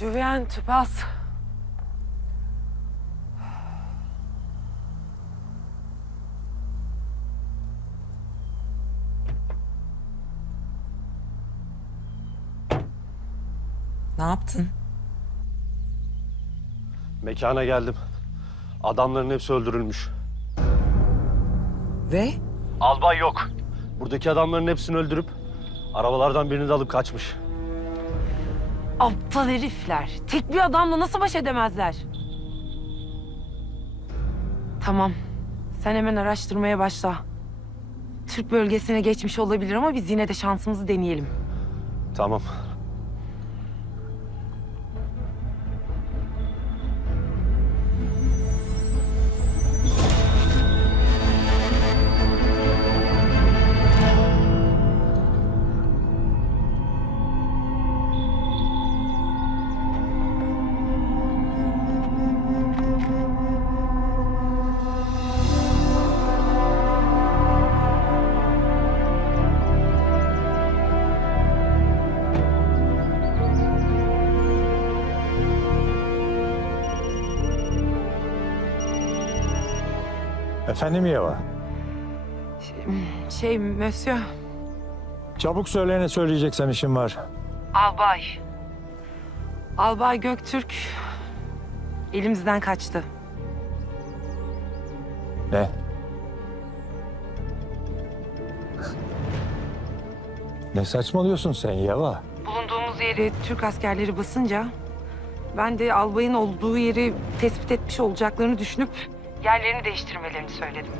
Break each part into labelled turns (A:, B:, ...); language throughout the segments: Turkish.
A: Juven Tüpas. Ne yaptın?
B: Mekana geldim. Adamların hepsi öldürülmüş.
A: Ve?
B: Albay yok. Buradaki adamların hepsini öldürüp arabalardan birini de alıp kaçmış.
A: Aptal herifler. Tek bir adamla nasıl baş edemezler? Tamam. Sen hemen araştırmaya başla. Türk bölgesine geçmiş olabilir ama biz yine de şansımızı deneyelim.
B: Tamam.
C: Efendim Yeva?
A: Şey, Monsieur.
C: Çabuk söyle ne söyleyeceksen işim var.
A: Albay. Albay Göktürk elimizden kaçtı.
C: Ne? Ne saçmalıyorsun sen Yeva?
A: Bulunduğumuz yeri Türk askerleri basınca ben de albayın olduğu yeri tespit etmiş olacaklarını düşünüp yerlerini değiştirmelerini söyledim.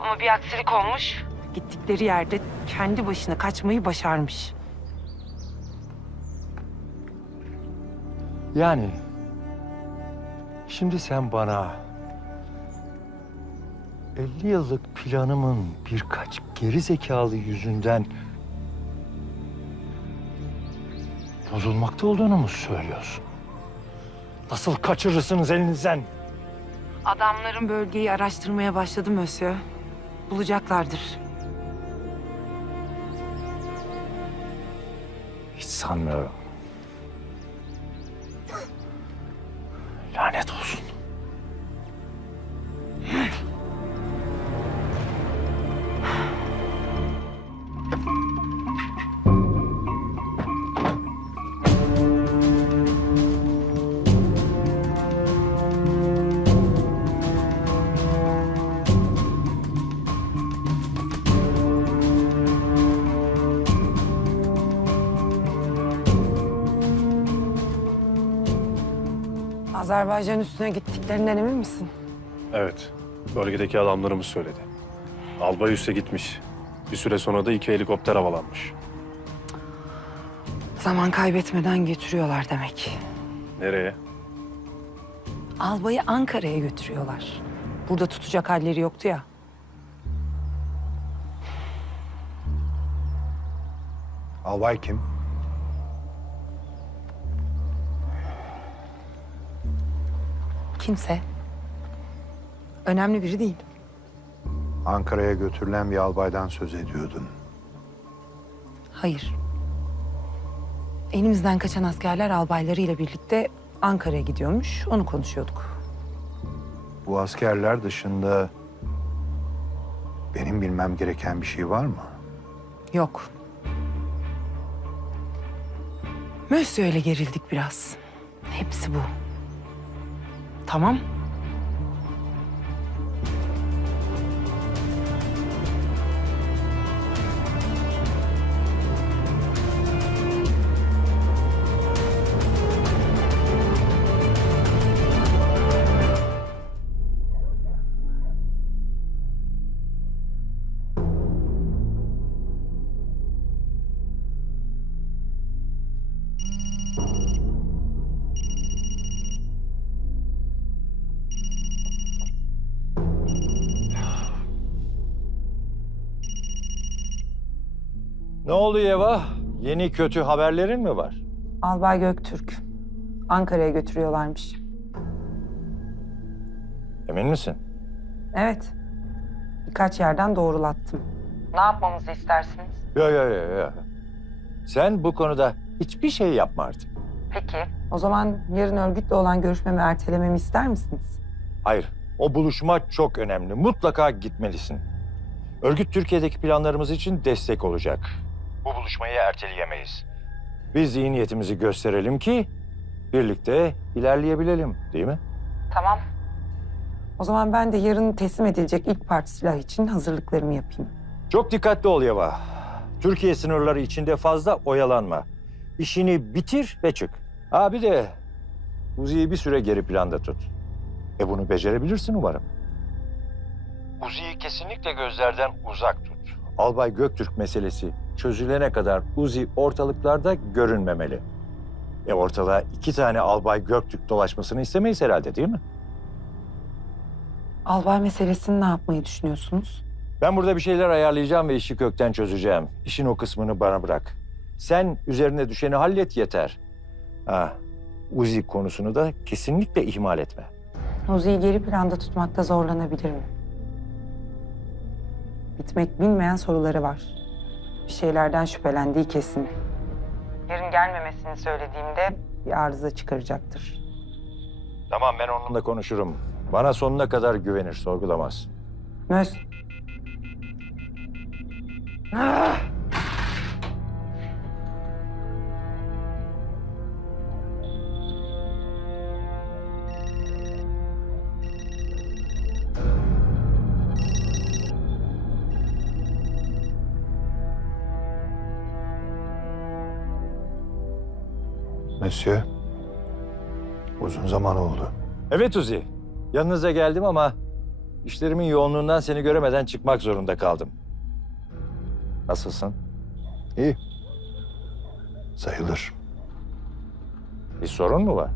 A: Ama bir aksilik olmuş. Gittikleri yerde kendi başına kaçmayı başarmış.
C: Yani şimdi sen bana 50 yıllık planımın birkaç geri zekalı yüzünden bozulmakta olduğunu mu söylüyorsun? Nasıl kaçırırsınız elinizden?
A: Adamların bölgeyi araştırmaya başladı Mösyö. Bulacaklardır.
C: Hiç sanmıyorum.
A: Azerbaycan üstüne gittiklerinden emin misin?
B: Evet. Bölgedeki adamlarımız söyledi. Albay üste gitmiş. Bir süre sonra da iki helikopter havalanmış.
A: Zaman kaybetmeden götürüyorlar demek.
B: Nereye?
A: Albayı Ankara'ya götürüyorlar. Burada tutacak halleri yoktu ya.
D: Albay kim?
A: Kimse. Önemli biri değil.
D: Ankara'ya götürülen bir albaydan söz ediyordun.
A: Hayır. Elimizden kaçan askerler albaylarıyla birlikte Ankara'ya gidiyormuş. Onu konuşuyorduk.
D: Bu askerler dışında benim bilmem gereken bir şey var mı?
A: Yok. Mösyö ile gerildik biraz. Hepsi bu. Tamam.
C: Ne oldu Yeva? Yeni kötü haberlerin mi var?
A: Albay Göktürk. Ankara'ya götürüyorlarmış.
C: Emin misin?
A: Evet. Birkaç yerden doğrulattım. Ne yapmamızı istersiniz?
C: Yok yok yok. Yo. Sen bu konuda hiçbir şey yapma artık.
A: Peki. O zaman yarın örgütle olan görüşmemi ertelememi ister misiniz?
C: Hayır, o buluşma çok önemli. Mutlaka gitmelisin. Örgüt Türkiye'deki planlarımız için destek olacak. Bu buluşmayı erteleyemeyiz. Biz iyi niyetimizi gösterelim ki birlikte ilerleyebilelim, değil mi?
A: Tamam. O zaman ben de yarın teslim edilecek ilk parti silah için hazırlıklarımı yapayım.
C: Çok dikkatli ol Yeva. Türkiye sınırları içinde fazla oyalanma. İşini bitir ve çık. Ha bir de Uzi'yi bir süre geri planda tut. E bunu becerebilirsin umarım. Uzi'yi kesinlikle gözlerden uzak tut. Albay Göktürk meselesi çözülene kadar Uzi ortalıklarda görünmemeli. E ortalığa iki tane Albay Göktürk dolaşmasını istemeyiz herhalde değil mi?
A: Albay meselesini ne yapmayı düşünüyorsunuz?
C: Ben burada bir şeyler ayarlayacağım ve işi kökten çözeceğim. İşin o kısmını bana bırak. Sen üzerine düşeni hallet yeter. Ha, Uzi konusunu da kesinlikle ihmal etme.
A: Uzi'yi geri planda tutmakta zorlanabilirim. Bitmek bilmeyen soruları var. Bir şeylerden şüphelendiği kesin. Yarın gelmemesini söylediğimde bir arıza çıkaracaktır.
C: Tamam ben onunla konuşurum. Bana sonuna kadar güvenir, sorgulamaz.
A: Möz. Ah!
D: Monsieur, uzun zaman oldu.
C: Evet Uzi, yanınıza geldim ama işlerimin yoğunluğundan seni göremeden çıkmak zorunda kaldım. Nasılsın?
D: İyi. Sayılır.
C: Bir sorun mu var?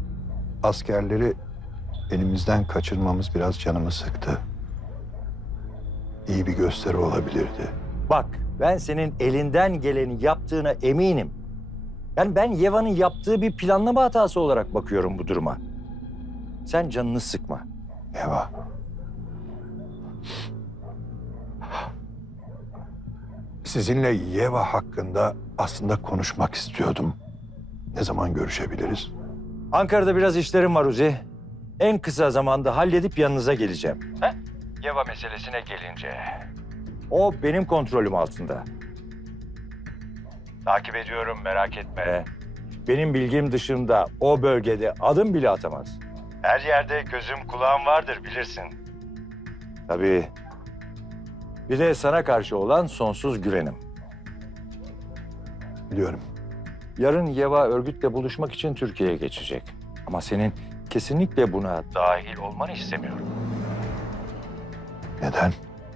D: Askerleri elimizden kaçırmamız biraz canımı sıktı. İyi bir gösteri olabilirdi.
C: Bak, ben senin elinden geleni yaptığına eminim. Yani ben Yeva'nın yaptığı bir planlama hatası olarak bakıyorum bu duruma. Sen canını sıkma.
D: Eva. Sizinle Yeva hakkında aslında konuşmak istiyordum. Ne zaman görüşebiliriz?
C: Ankara'da biraz işlerim var Uzi. En kısa zamanda halledip yanınıza geleceğim. He? Yeva meselesine gelince. O benim kontrolüm altında. Takip ediyorum merak etme. Benim bilgim dışında o bölgede adım bile atamaz. Her yerde gözüm kulağım vardır bilirsin. Tabii. Bir de sana karşı olan sonsuz güvenim.
D: Biliyorum.
C: Yarın Yeva örgütle buluşmak için Türkiye'ye geçecek. Ama senin kesinlikle buna dahil olmanı istemiyorum.
D: Neden?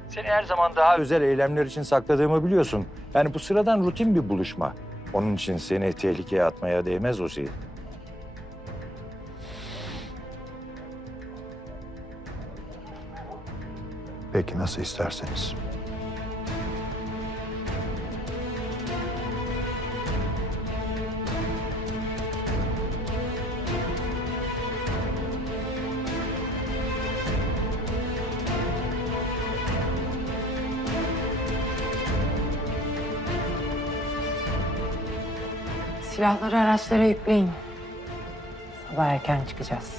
C: Seni her zaman daha özel eylemler için sakladığımı biliyorsun. Yani bu sıradan rutin bir buluşma. Onun için seni tehlikeye atmaya değmez Uzi.
D: Peki nasıl isterseniz.
A: Silahları araçlara yükleyin. Sabah erken çıkacağız.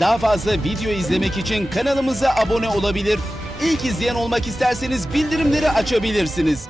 E: Daha fazla video izlemek için kanalımıza abone olabilir. İlk izleyen olmak isterseniz bildirimleri açabilirsiniz.